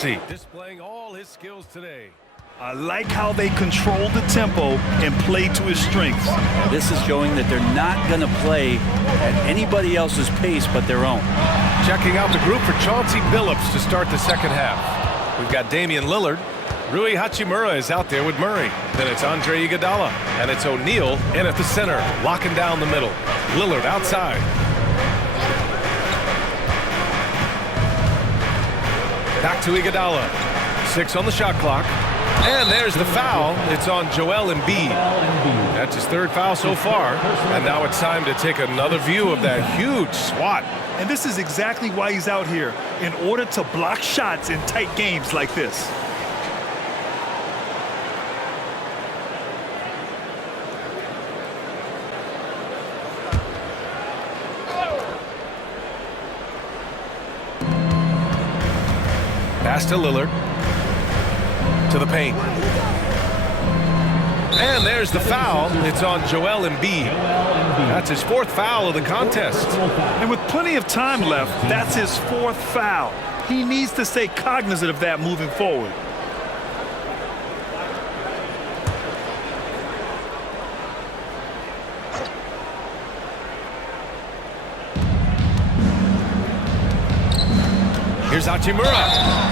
Displaying all his skills today. I like how they control the tempo and play to his strengths. This is showing that they're not going to play at anybody else's pace but their own. Checking out the group for Chauncey Billups to start the second half. We've got Damian Lillard. Rui Hachimura is out there with Murray. Then it's Andre Iguodala. And it's O'Neal in at the center, locking down the middle. Lillard outside. Back to Iguodala. 6 on the shot clock. And there's the foul. It's on Joel Embiid. That's his third foul so far. And now it's time to take another view of that huge swat. And this is exactly why he's out here, in order to block shots in tight games like this. Pass to Lillard. To the paint. And there's the foul. It's on Joel Embiid. That's his fourth foul of the contest. And with plenty of time left, that's his fourth foul. He needs to stay cognizant of that moving forward. Here's Hachimura.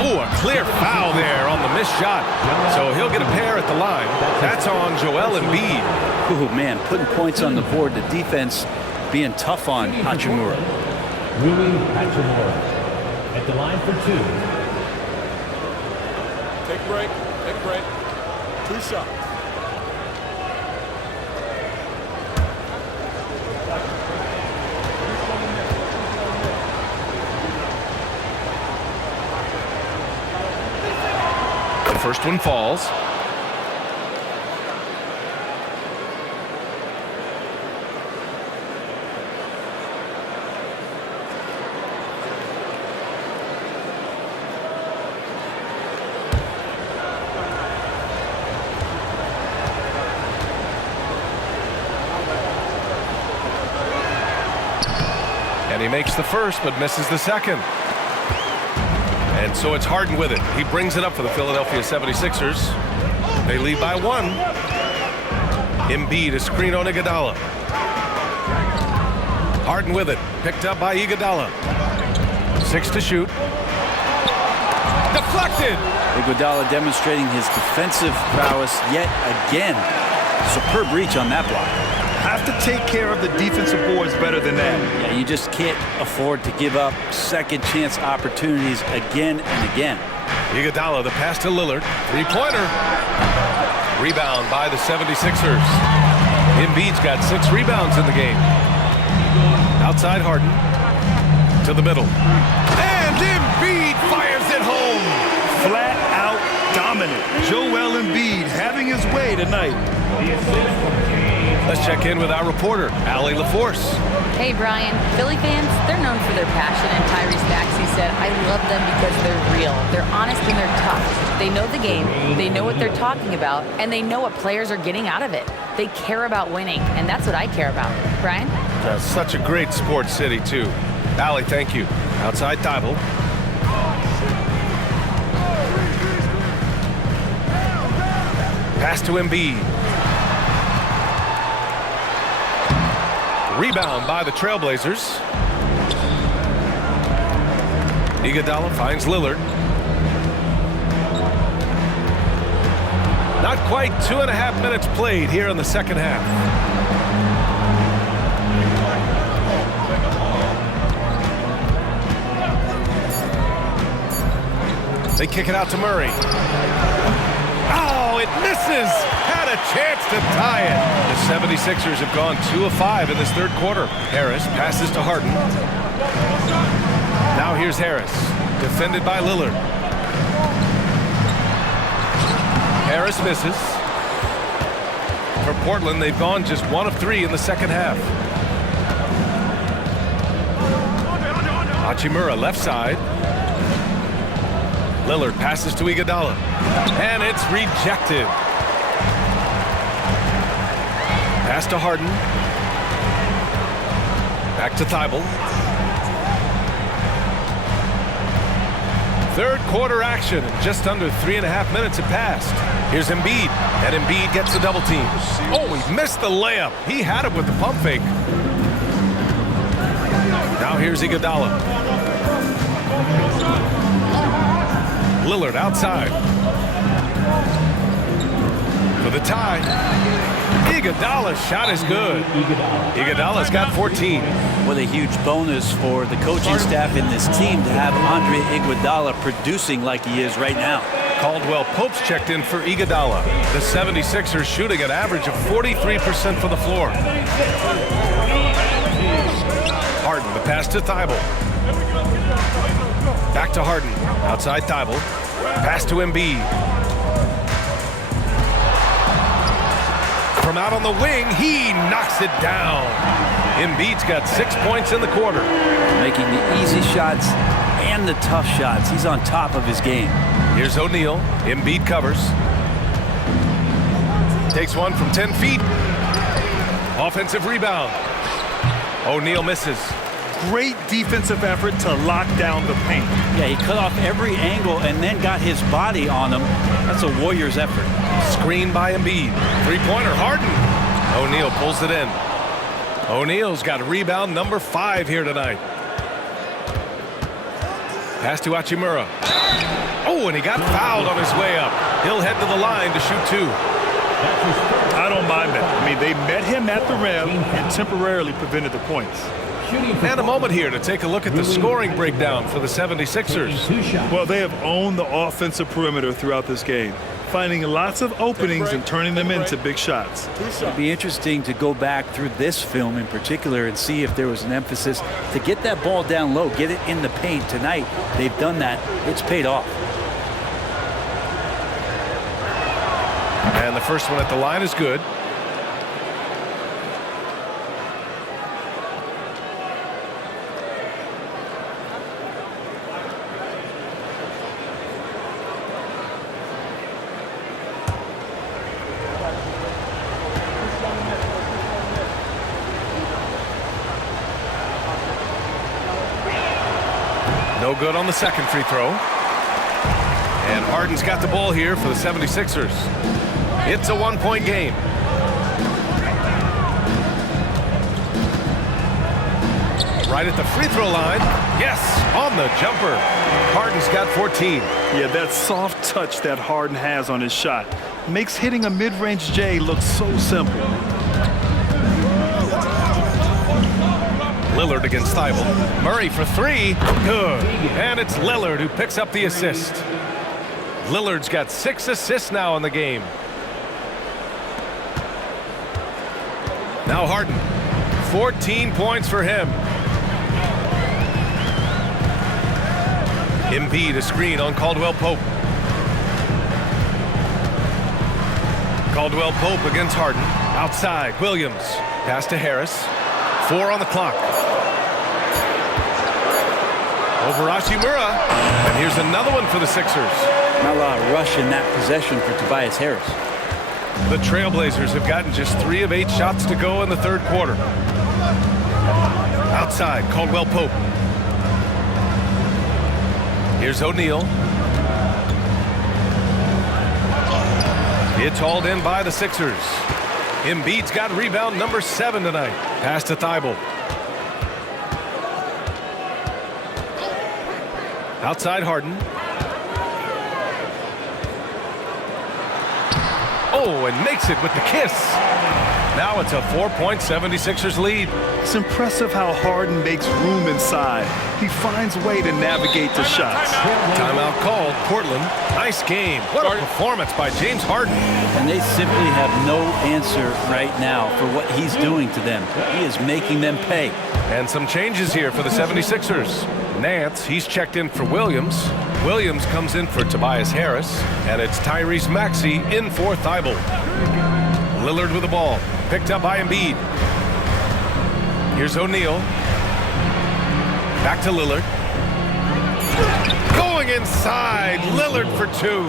Oh, a clear foul there on the missed shot. So he'll get a pair at the line. That's on Joel Embiid. Oh, man, putting points on the board. The defense being tough on Hachimura. Rui Hachimura at the line for 2. Take a break. Take a break. 2 shots. First one falls. And he makes the first but misses the second. And so it's Harden with it. He brings it up for the Philadelphia 76ers. They lead by 1. Embiid, a screen on Iguodala. Harden with it. Picked up by Iguodala. 6 to shoot. Deflected! Iguodala demonstrating his defensive prowess yet again. Superb reach on that block. Have to take care of the defensive boards better than that. Yeah, you just can't afford to give up second chance opportunities again and again. Iguodala, the pass to Lillard. 3-pointer. Rebound by the 76ers. Embiid's got 6 rebounds in the game. Outside Harden. To the middle. And Embiid fires it home. Flat out dominant. Joel Embiid having his way tonight. Let's check in with our reporter, Allie LaForce. Hey, Brian. Philly fans, they're known for their passion, and Tyrese Maxey said, I love them because they're real. They're honest and they're tough. They know the game, they know what they're talking about, and they know what players are getting out of it. They care about winning, and that's what I care about. Brian? Such a great sports city, too. Allie, thank you. Outside Thibault. Pass to Embiid. Rebound by the Trailblazers. Iguodala finds Lillard. Not quite 2.5 minutes played here in the second half. They kick it out to Murray. Oh, it misses! Had a chance to tie it. The 76ers have gone 2 of 5 in this third quarter. Harris passes to Harden. Now here's Harris, defended by Lillard. Harris misses. For Portland, they've gone just 1 of 3 in the second half. Hachimura left side. Lillard passes to Iguodala. And it's rejected. Pass to Harden. Back to Thibault. Third quarter action, and just under 3.5 minutes have passed. Here's Embiid, and Embiid gets the double team. Oh, he missed the layup. He had it with the pump fake. Now here's Iguodala. Lillard outside. For the tie. Iguodala's shot is good. Iguodala's got 14. What a huge bonus for the coaching staff in this team to have Andre Iguodala producing like he is right now. Caldwell Pope's checked in for Iguodala. The 76ers shooting an average of 43% from the floor. Harden, the pass to Thibault. Back to Harden. Outside Thibault. Pass to Embiid. From out on the wing, he knocks it down. Embiid's got 6 points in the quarter. Making the easy shots and the tough shots. He's on top of his game. Here's O'Neal. Embiid covers. Takes one from 10 feet. Offensive rebound. O'Neal misses. Great defensive effort to lock down the paint. Yeah, he cut off every angle and then got his body on him. That's a Warriors effort. Screen by Embiid. Three-pointer, Harden. O'Neal pulls it in. O'Neal's got rebound number 5 here tonight. Pass to Hachimura. Oh, and he got fouled on his way up. He'll head to the line to shoot 2. I don't mind that. I mean, they met him at the rim and temporarily prevented the points. And a moment here to take a look at the scoring breakdown for the 76ers. Well, they have owned the offensive perimeter throughout this game, finding lots of openings and turning them into big shots. It'll be interesting to go back through this film in particular and see if there was an emphasis to get that ball down low, get it in the paint. Tonight, they've done that. It's paid off. And the first one at the line is good. No good on the second free throw. And Harden's got the ball here for the 76ers. It's a one-point game. Right at the free throw line. Yes, on the jumper. Harden's got 14. Yeah, that soft touch that Harden has on his shot makes hitting a mid-range J look so simple. Lillard against Thibault. Murray for 3. Good. And it's Lillard who picks up the assist. Lillard's got 6 assists now in the game. Now Harden. 14 points for him. Embiid a screen on Caldwell Pope. Caldwell Pope against Harden. Outside, Williams. Pass to Harris. 4 on the clock. Over Hachimura. And here's another one for the Sixers. Not a lot of rush in that possession for Tobias Harris. The Trailblazers have gotten just 3 of 8 shots to go in the third quarter. Outside, Caldwell Pope. Here's O'Neal. It's hauled in by the Sixers. Embiid's got rebound number 7 tonight. Pass to Thibault. Outside Harden. Oh, and makes it with the kiss. Now it's a 4-point 76ers lead. It's impressive how Harden makes room inside. He finds a way to navigate the shots. Timeout called. Portland. Nice game. What a performance by James Harden. And they simply have no answer right now for what he's doing to them. He is making them pay. And some changes here for the 76ers. Nance, he's checked in for Williams. Williams comes in for Tobias Harris. And it's Tyrese Maxey in for Thibault. Lillard with the ball. Picked up by Embiid. Here's O'Neal. Back to Lillard. Going inside. Lillard for 2.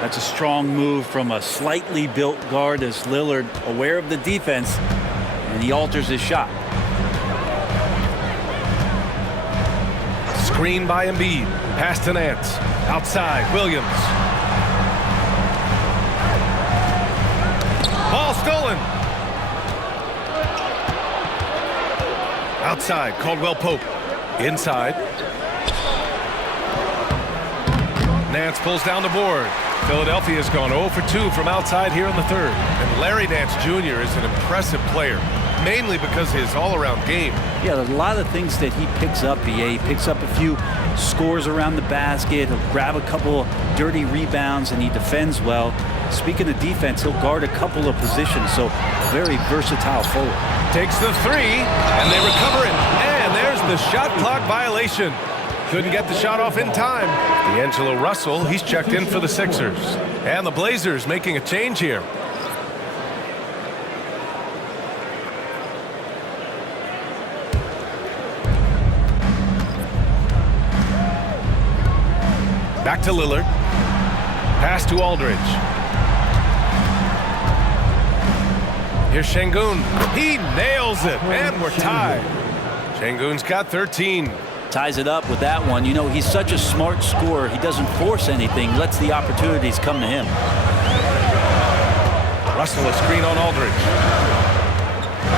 That's a strong move from a slightly built guard as Lillard, aware of the defense, and he alters his shot. Screen by Embiid. Pass to Nance. Outside, Williams. Ball stolen. Outside, Caldwell Pope. Inside. Nance pulls down the board. Philadelphia's gone 0 for 2 from outside here in the third. And Larry Nance Jr. is an impressive player, mainly because of his all-around game. Yeah, there's a lot of things that he picks up, BA. He picks up a few scores around the basket. He'll grab a couple dirty rebounds, and he defends well. Speaking of defense, he'll guard a couple of positions, so very versatile forward. Takes the three, and they recover it. And there's the shot clock violation. Couldn't get the shot off in time. D'Angelo Russell, he's checked in for the Sixers. And the Blazers making a change here. Back to Lillard. Pass to Aldridge. Here's Şengün. He nails it, and we're tied. Şengün's got 13. Ties it up with that one. You know, he's such a smart scorer. He doesn't force anything, lets the opportunities come to him. Russell, a screen on Aldridge.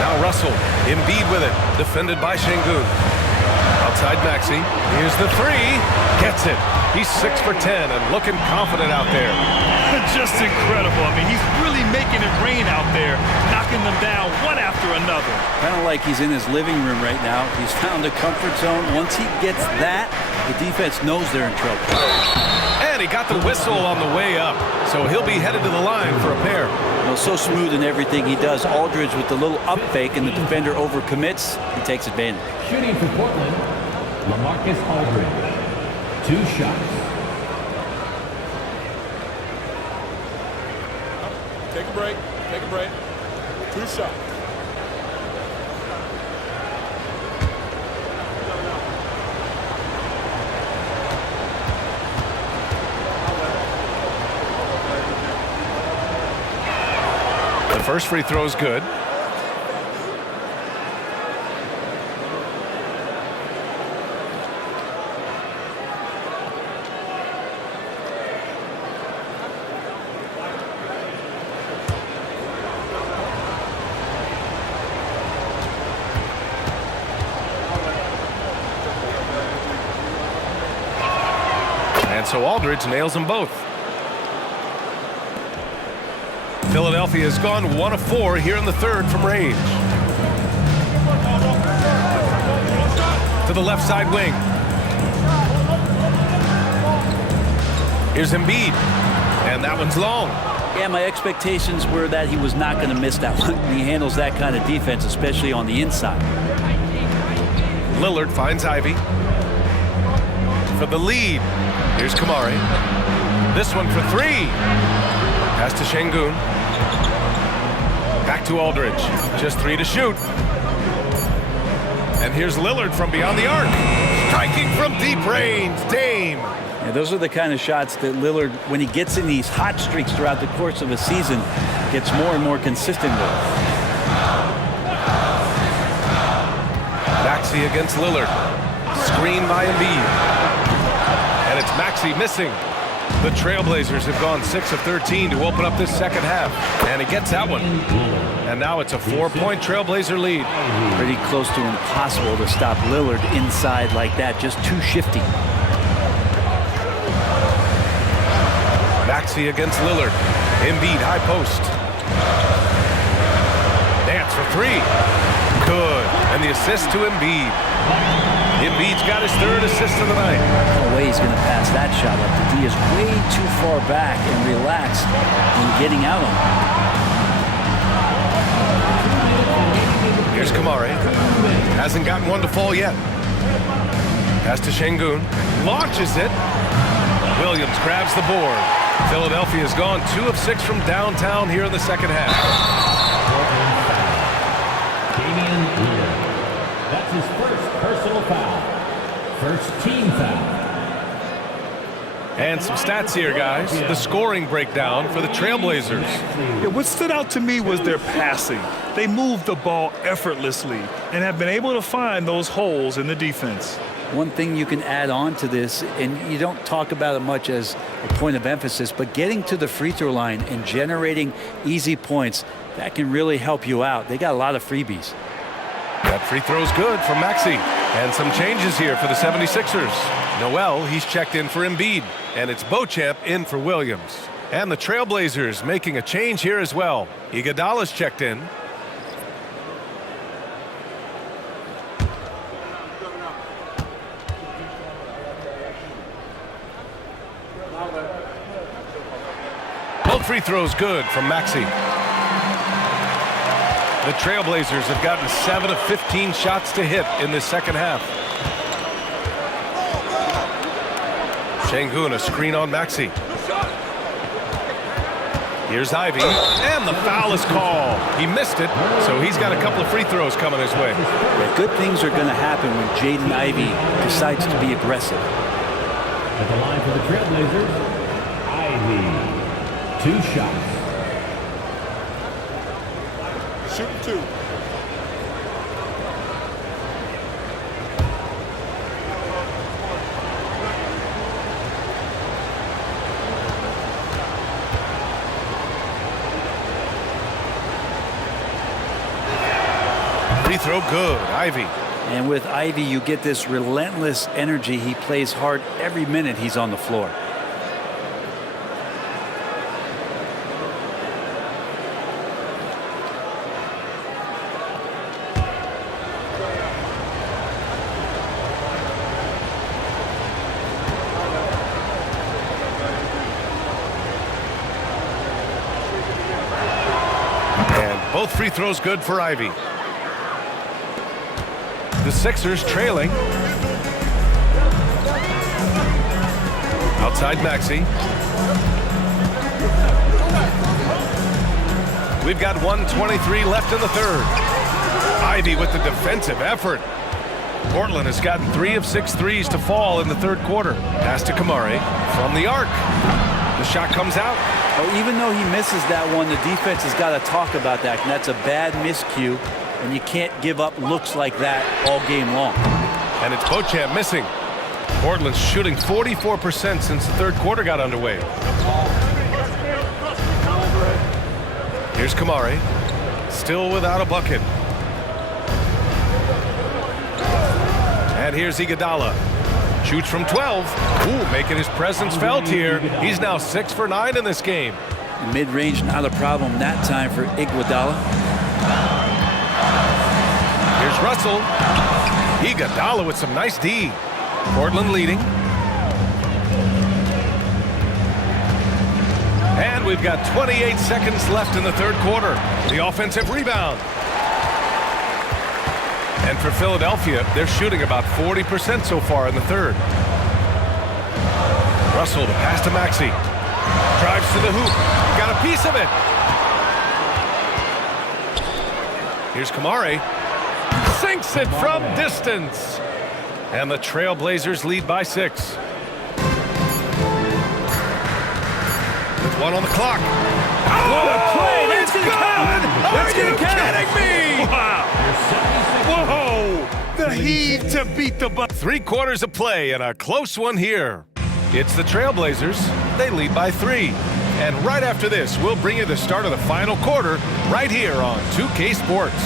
Now Russell, Embiid with it, defended by Şengün. Outside Maxey, here's the three, gets it. He's 6 for 10 and looking confident out there. Just incredible. I mean, he's really making it rain out there, knocking them down one after another. Kind of like he's in his living room right now. He's found a comfort zone. Once he gets that, the defense knows they're in trouble. And he got the whistle on the way up, so he'll be headed to the line for a pair. You know, so smooth in everything he does. Aldridge with the little up fake, and the defender overcommits. He takes advantage. Shooting for Portland, LaMarcus Aldridge. 2 shots. Take a break. Take a break. 2 shots. The first free throw is good. And so Aldridge nails them both. Philadelphia has gone 1 of 4 here in the third from range. To the left side wing. Here's Embiid. And that one's long. Yeah, my expectations were that he was not going to miss that one. He handles that kind of defense, especially on the inside. Lillard finds Ivy. For the lead. Here's Kamari. This one for 3. Pass to Şengün. Back to Aldridge. Just 3 to shoot. And here's Lillard from beyond the arc. Striking from deep range. Dame. Yeah, those are the kind of shots that Lillard, when he gets in these hot streaks throughout the course of a season, gets more and more consistent with. Maxey against Lillard. Screen by Embiid. And it's Maxey missing. The Trailblazers have gone 6 of 13 to open up this second half. And he gets that one. And now it's a 4-point Trailblazer lead. Pretty close to impossible to stop Lillard inside like that. Just too shifty. Maxey against Lillard. Embiid high post. Nance for 3. Good. And the assist to Embiid. Embiid's got his 3rd assist of the night. No way he's going to pass that shot up. The D is way too far back and relaxed in getting out on it. Here's Kamari. Hasn't gotten one to fall yet. Pass to Şengün. Launches it. Williams grabs the board. Philadelphia's gone 2 of 6 from downtown here in the second half. Damian Lillard. That's his first personal foul. First team foul. And some stats here, guys. The scoring breakdown for the Trailblazers. Yeah, what stood out to me was their passing. They moved the ball effortlessly and have been able to find those holes in the defense. One thing you can add on to this, and you don't talk about it much as a point of emphasis, but getting to the free throw line and generating easy points, that can really help you out. They got a lot of freebies. That free throw's good from Maxey. And some changes here for the 76ers. Noel, he's checked in for Embiid. And it's Beauchamp in for Williams. And the Trailblazers making a change here as well. Iguodala's checked in. Both free throws good from Maxey. The Trailblazers have gotten 7 of 15 shots to hit in this second half. Şengün, a screen on Maxey. Here's Ivy, and the foul is called. He missed it, so he's got a couple of free throws coming his way. Yeah, good things are going to happen when Jaden Ivey decides to be aggressive. At the line for the Trailblazers, Ivy. 2 shots. Shooting 2. Free throw good, Ivy. And with Ivy, you get this relentless energy. He plays hard every minute he's on the floor. Both free throws good for Ivy. The Sixers trailing. Outside Maxey. We've got 1:23 left in the third. Ivy with the defensive effort. Portland has gotten 3 of 6 threes to fall in the third quarter. Pass to Kamari from the arc. The shot comes out. Oh, even though he misses that one, the defense has got to talk about that. And that's a bad miscue, and you can't give up looks like that all game long. And it's Beauchamp missing. Portland's shooting 44% since the third quarter got underway. Here's Kamari. Still without a bucket. And here's Iguodala. Shoots from 12. Ooh, making his presence felt here. He's now 6 for 9 in this game. Mid-range, not a problem that time for Iguodala. Here's Russell. Iguodala with some nice D. Portland leading. And we've got 28 seconds left in the third quarter. The offensive rebound. And for Philadelphia, they're shooting about 40% so far in the third. Russell to pass to Maxey. Drives to the hoop. Got a piece of it. Here's Kamari. Sinks it from distance. And the Trailblazers lead by 6. With 1 on the clock. Oh, What a play! It's good! Are you kidding me? Wow! Whoa! The heave to beat the Bucks. 3 quarters of play and a close one here. It's the Trailblazers. They lead by 3. And right after this, we'll bring you the start of the final quarter right here on 2K Sports.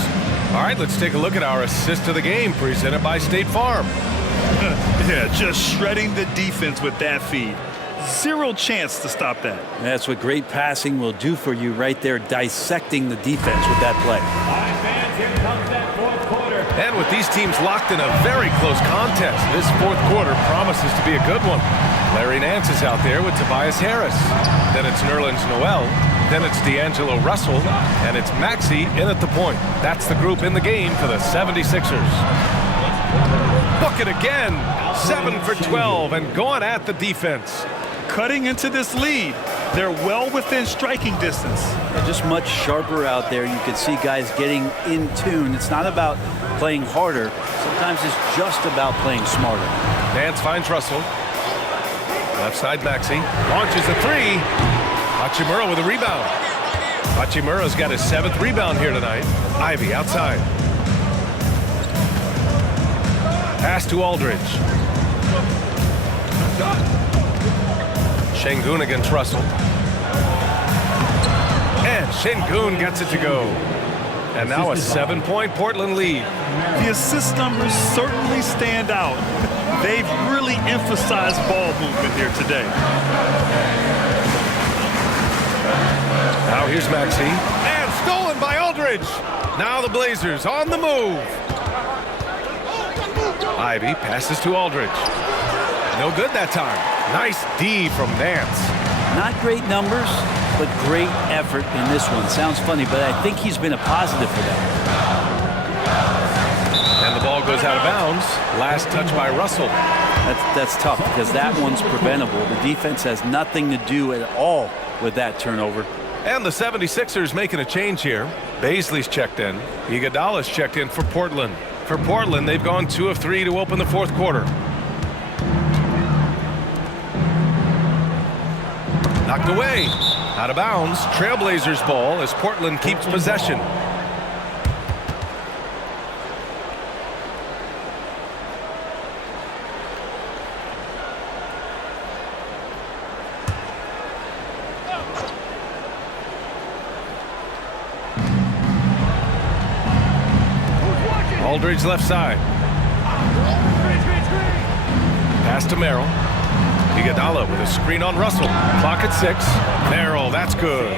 All right, let's take a look at our assist of the game presented by State Farm. Yeah, just shredding the defense with that feed. Zero chance to stop that. That's what great passing will do for you right there, dissecting the defense with that play. All right, fans, here comes that fourth quarter. And with these teams locked in a very close contest, this fourth quarter promises to be a good one. Larry Nance is out there with Tobias Harris. Then it's Nerlens Noel. Then it's D'Angelo Russell. And it's Maxey in at the point. That's the group in the game for the 76ers. Book it again. 7 for 12 and going at the defense. Cutting into this lead. They're well within striking distance. They're just much sharper out there. You can see guys getting in tune. It's not about playing harder. Sometimes it's just about playing smarter. Nance finds Russell. Left side Maxey. Launches a 3. Hachimura with a rebound. Hachimura's got his 7th rebound here tonight. Ivy outside. Pass to Aldridge. Şengün against Russell. And Şengün gets it to go. And now a 7-point Portland lead. The assist numbers certainly stand out. They've really emphasized ball movement here today. Now here's Maxey. And stolen by Aldridge. Now the Blazers on the move. Ivy passes to Aldridge. No good that time. Nice D from Nance. Not great numbers, but great effort in this one. Sounds funny, but I think he's been a positive for them. And the ball goes out of bounds. Last touch by Russell. That's tough because that one's preventable. The defense has nothing to do at all with that turnover. And the 76ers making a change here. Baisley's checked in. Iguodala's checked in for Portland. For Portland, they've gone 2 of 3 to open the fourth quarter. Knocked away. Out of bounds. Trailblazers ball as Portland keeps possession. Aldridge left side. Pass to Merrill. Iguodala with a screen on Russell. Clock at 6. Merrill, that's good.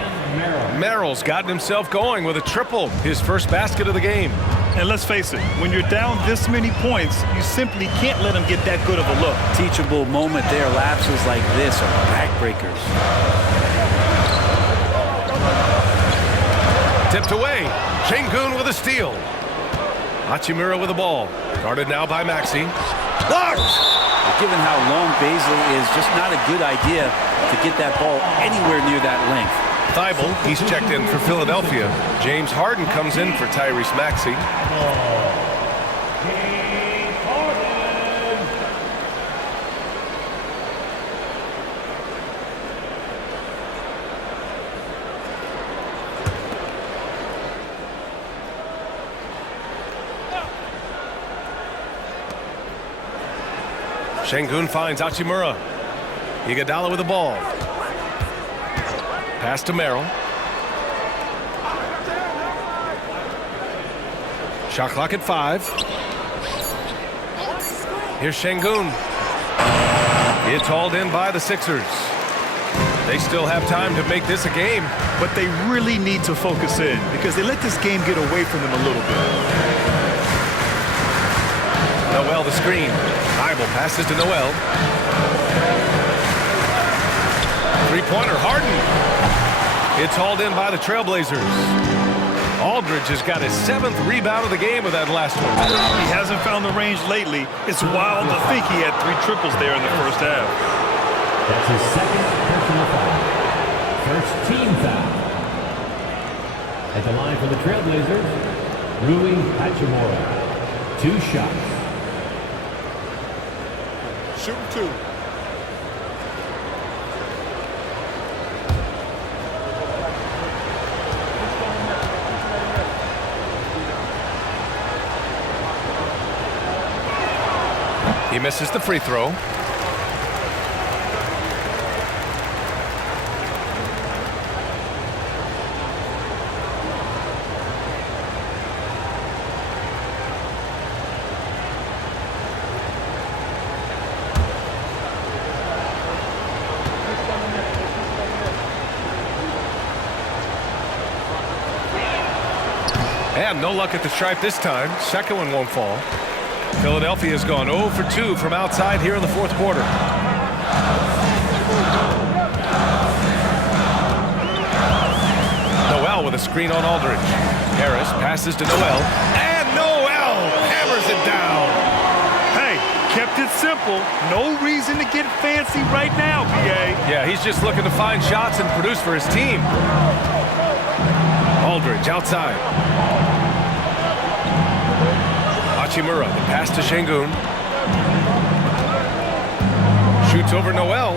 Merrill's gotten himself going with a triple. His first basket of the game. And let's face it, when you're down this many points, you simply can't let them get that good of a look. Teachable moment there. Lapses like this are backbreakers. Tipped away. Şengün with a steal. Hachimura with the ball. Guarded now by Maxey. Blocked! Given how long Baisley is, just not a good idea to get that ball anywhere near that length. Thibault, he's checked in for Philadelphia. James Harden comes in for Tyrese Maxey. Şengün finds Hachimura. Iguodala with the ball. Pass to Merrill. Shot clock at 5. Here's Şengün. It's hauled in by the Sixers. They still have time to make this a game. But they really need to focus in because they let this game get away from them a little bit. Noel the screen. Thibault passes to Noel. Three-pointer, Harden. It's hauled in by the Trailblazers. Aldridge has got his 7th rebound of the game with that last one. He hasn't found the range lately. It's wild to think he had 3 triples there in the first half. That's his second personal foul. First team foul. At the line for the Trailblazers, Rui Hachimura. 2 shots. Shooting 2. He misses the free throw. And no luck at the stripe this time. Second one won't fall. Philadelphia has gone 0 for 2 from outside here in the fourth quarter. Noel with a screen on Aldridge. Harris passes to Noel. And Noel hammers it down. Hey, kept it simple. No reason to get fancy right now, PA. Yeah, he's just looking to find shots and produce for his team. Aldridge outside. Hachimura, the pass to Şengün. Shoots over Noel.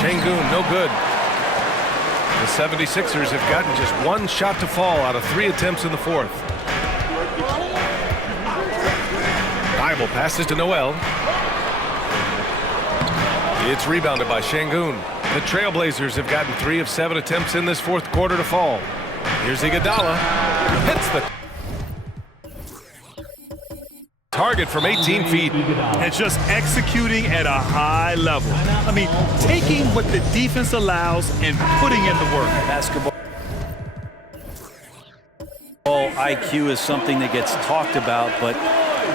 Şengün, no good. The 76ers have gotten just 1 shot to fall out of 3 attempts in the fourth. Thibault passes to Noel. It's rebounded by Şengün. The Trailblazers have gotten 3 of 7 attempts in this fourth quarter to fall. Here's Iguodala. Hits the target from 18 feet. And just executing at a high level. I mean, taking what the defense allows and putting in the work. Basketball IQ is something that gets talked about, but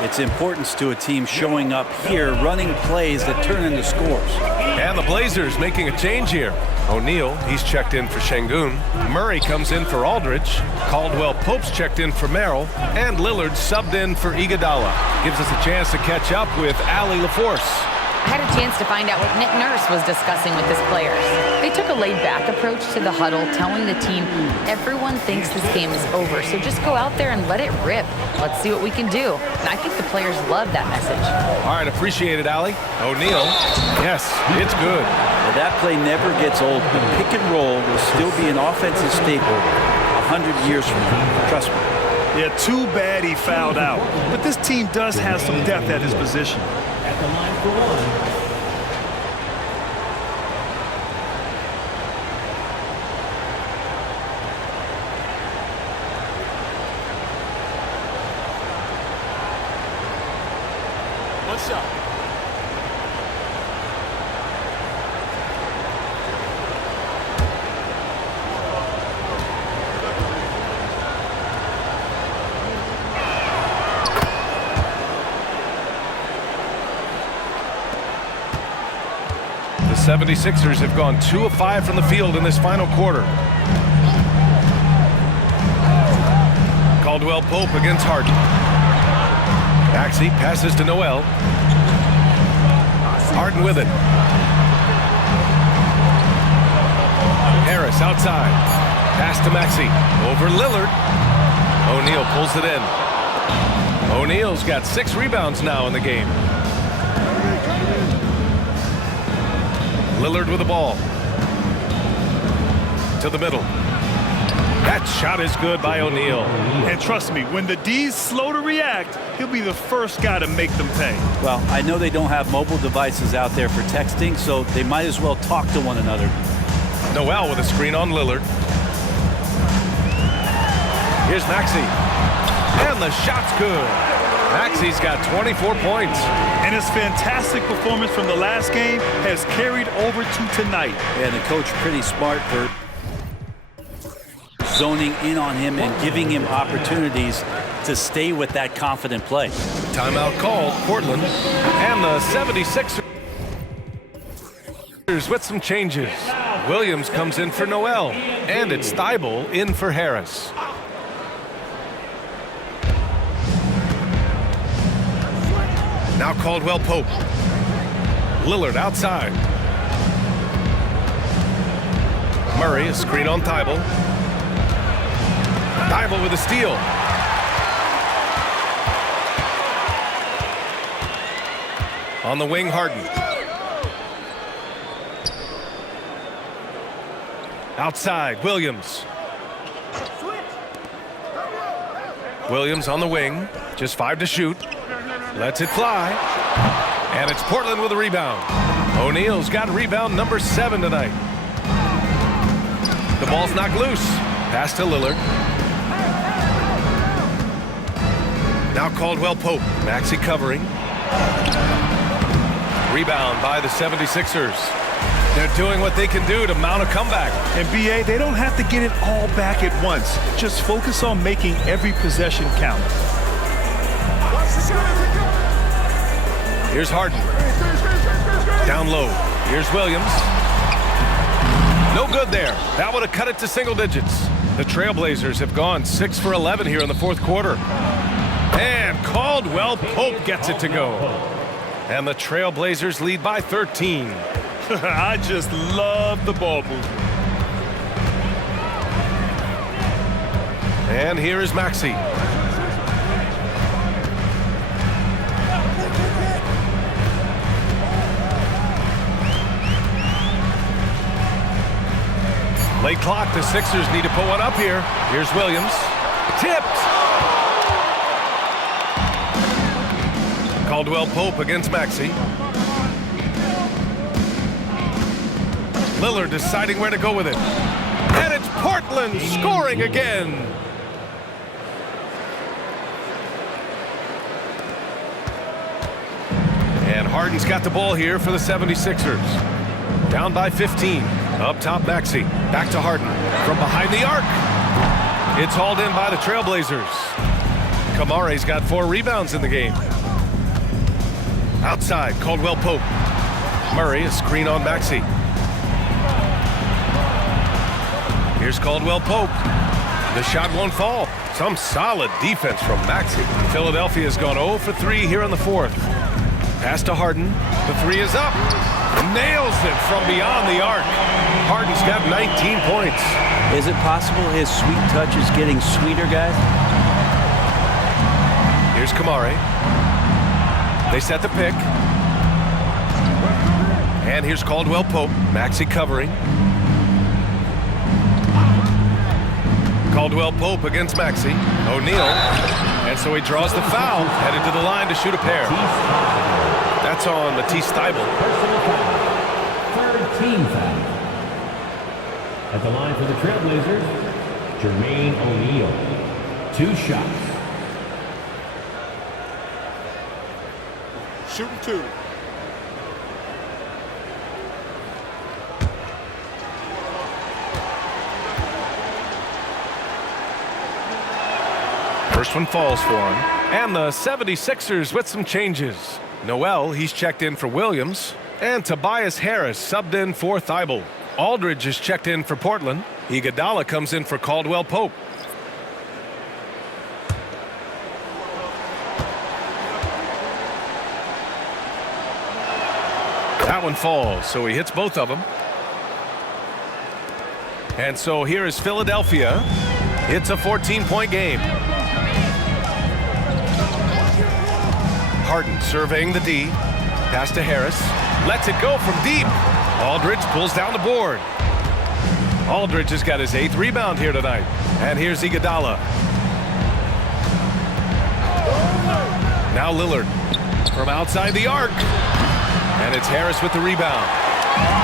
its importance to a team showing up here, running plays that turn into scores. And the Blazers making a change here. O'Neal, he's checked in for Şengün. Murray comes in for Aldridge. Caldwell Pope's checked in for Merrill. And Lillard subbed in for Iguodala. Gives us a chance to catch up with Allie LaForce. I had a chance to find out what Nick Nurse was discussing with his players. They took a laid-back approach to the huddle, telling the team, everyone thinks this game is over, so just go out there and let it rip. Let's see what we can do. And I think the players love that message. All right, appreciate it, Allie. O'Neal, yes, it's good. Well, that play never gets old. The pick and roll will still be an offensive staple 100 years from now. Trust me. Yeah, too bad he fouled out. But this team does have some depth at his position. At the line for one. One shot. The 76ers have gone 2 of 5 from the field in this final quarter. Caldwell Pope against Harden. Maxey passes to Noel. Harden with it. Harris outside. Pass to Maxey. Over Lillard. O'Neal pulls it in. O'Neal's got 6 rebounds now in the game. Lillard with the ball. To the middle. That shot is good by O'Neal. And trust me, when the D's slow to react, he'll be the first guy to make them pay. Well, I know they don't have mobile devices out there for texting, so they might as well talk to one another. Noel with a screen on Lillard. Here's Maxey. And the shot's good. Maxey's got 24 points. And his fantastic performance from the last game has carried over to tonight. And the coach pretty smart for zoning in on him and giving him opportunities to stay with that confident play. Timeout called, Portland. And the 76ers with some changes. Williams comes in for Noel. And it's Thibault in for Harris. Now Caldwell Pope. Lillard outside. Murray, a screen on Thibault. Thibault with a steal. On the wing, Harden. Outside, Williams. Williams on the wing. Just 5 to shoot. Lets it fly. And it's Portland with a rebound. O'Neal's got rebound number 7 tonight. The ball's knocked loose. Pass to Lillard. Now Caldwell Pope. Maxey covering. Rebound by the 76ers. They're doing what they can do to mount a comeback. And BA, they don't have to get it all back at once. Just focus on making every possession count. Here's Harden. Down low. Here's Williams. No good there. That would have cut it to single digits. The Trailblazers have gone 6 for 11 here in the fourth quarter. And Caldwell Pope gets it to go. And the Trailblazers lead by 13. I just love the ball movement. And here is Maxey. Late clock, the Sixers need to put one up here. Here's Williams. Tipped. Caldwell Pope against Maxey. Lillard deciding where to go with it. And it's Portland scoring again. And Harden's got the ball here for the 76ers. Down by 15. Up top, Maxey. Back to Harden. From behind the arc. It's hauled in by the Trailblazers. Kamare's got 4 rebounds in the game. Outside, Caldwell Pope. Murray, a screen on Maxey. Here's Caldwell Pope. The shot won't fall. Some solid defense from Maxey. Philadelphia's gone 0 for 3 here in the 4th. Pass to Harden. The 3 is up. Nails it from beyond the arc. Harden's got 19 points. Is it possible his sweet touch is getting sweeter, guys? Here's Kamare. They set the pick. And here's Caldwell Pope. Maxey covering. Caldwell Pope against Maxey. O'Neal. And so he draws the foul. Headed to the line to shoot a pair. That's on Matisse Thybulle. Personal foul. 3rd team foul. At the line for the Trailblazers, Jermaine O'Neal. 2 shots. Shooting 2. First one falls for him. And the 76ers with some changes. Noel, he's checked in for Williams. And Tobias Harris subbed in for Thybulle. Aldridge is checked in for Portland. Iguodala comes in for Caldwell Pope. That one falls, so he hits both of them. And so here is Philadelphia. It's a 14-point game. Harden surveying the D. Pass to Harris. Lets it go from deep. Aldridge pulls down the board. Aldridge has got his 8th rebound here tonight. And here's Iguodala. Now Lillard from outside the arc. And it's Harris with the rebound.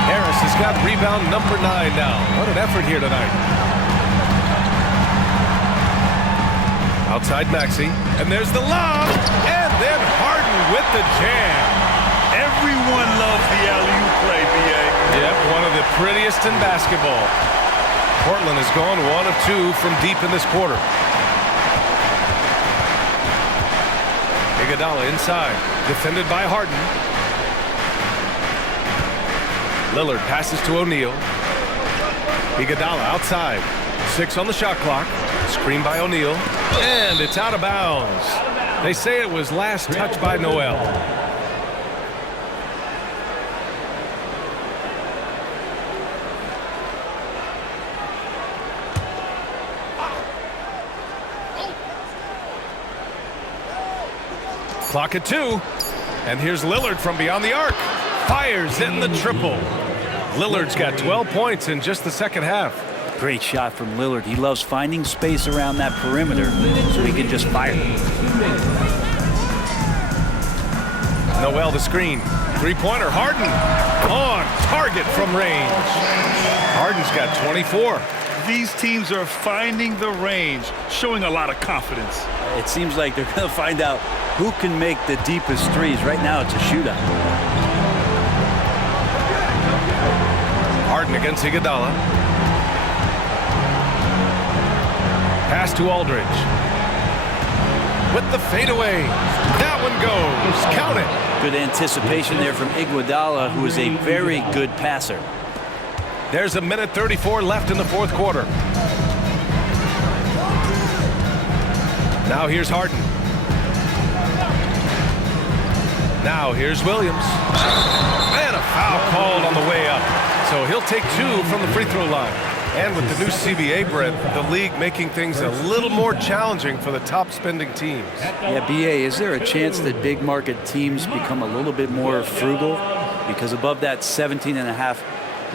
Harris has got rebound number 9 now. What an effort here tonight. Outside Maxey. And there's the lob. And then Harden with the jam. Everyone loves the alley-oop play, B.A. Yep, one of the prettiest in basketball. Portland has gone 1 of 2 from deep in this quarter. Iguodala inside. Defended by Harden. Lillard passes to O'Neal. Iguodala outside. 6 on the shot clock. Screen by O'Neal. And it's out of bounds. They say it was last touched by Noel. Clock at 2. And here's Lillard from beyond the arc. Fires in the triple. Lillard's got 12 points in just the second half. Great shot from Lillard. He loves finding space around that perimeter so he can just fire. Noel the screen. 3-pointer. Harden on target from range. Harden's got 24. These teams are finding the range, showing a lot of confidence. It seems like they're going to find out who can make the deepest threes. Right now it's a shootout. Harden against Iguodala. Pass to Aldridge. With the fadeaway. That one goes. Count it. Good anticipation there from Iguodala, who is a very good passer. There's a minute 34 left in the 4th quarter. Now here's Harden. Now here's Williams. And a foul called on the way up. So he'll take 2 from the free throw line. And with the new CBA, Brett, the league making things a little more challenging for the top spending teams. Yeah, BA, is there a chance that big market teams become a little bit more frugal? Because above that $17.5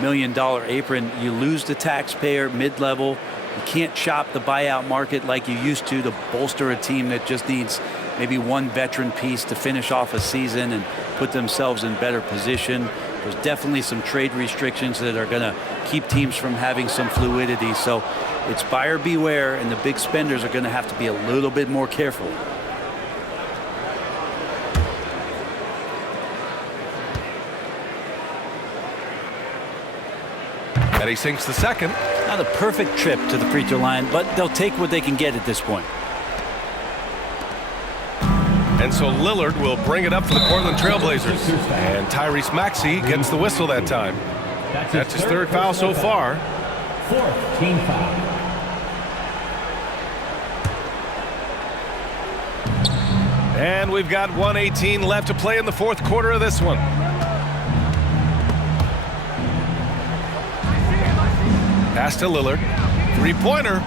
million apron, you lose the taxpayer mid-level. You can't shop the buyout market like you used to bolster a team that just needs maybe one veteran piece to finish off a season and put themselves in better position. There's definitely some trade restrictions that are going to keep teams from having some fluidity. So it's buyer beware, and the big spenders are going to have to be a little bit more careful. And he sinks the second. Not a perfect trip to the free throw line, but they'll take what they can get at this point. And so Lillard will bring it up for the Portland Trailblazers. And Tyrese Maxey gets the whistle that time. That's his third foul so far. Fourth team foul. And we've got 1:18 left to play in the fourth quarter of this one. Pass to Lillard. Three-pointer.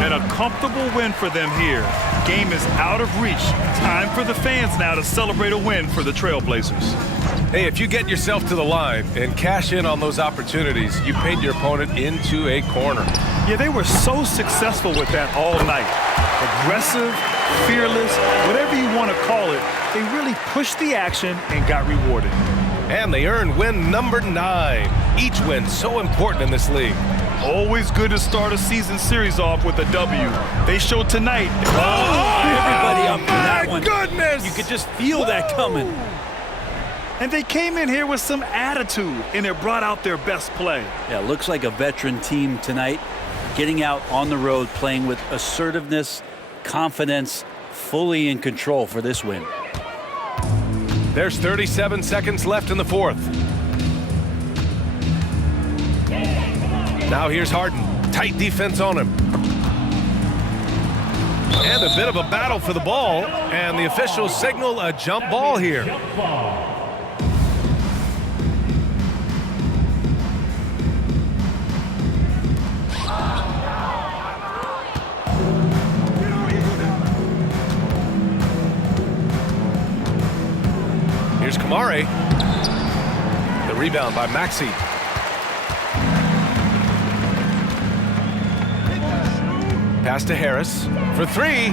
And a comfortable win for them here. Game is out of reach. Time for the fans now to celebrate a win for the Trailblazers. Hey, if you get yourself to the line and cash in on those opportunities, you paint your opponent into a corner. Yeah, they were so successful with that all night. Aggressive, fearless, whatever you want to call it, they really pushed the action and got rewarded. And they earned win number 9. Each win so important in this league. Always good to start a season series off with a W. They showed tonight. Everybody up for that one. Goodness! You could just feel that coming. And they came in here with some attitude, and it brought out their best play. Yeah, looks like a veteran team tonight, getting out on the road, playing with assertiveness, confidence, fully in control for this win. There's 37 seconds left in the fourth. Now here's Harden. Tight defense on him. And a bit of a battle for the ball. And the officials signal a jump ball here. Jump ball. Here's Kamare. The rebound by Maxey. Pass to Harris for 3.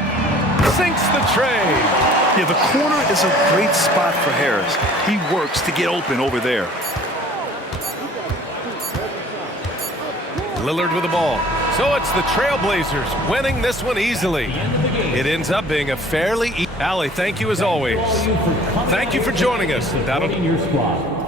Sinks the tray. Yeah, the corner is a great spot for Harris. He works to get open over there. Lillard with the ball. So it's the Trailblazers winning this one easily. It ends up being a fairly Allie, thank you as always. Thank you for joining us. Supporting your squad.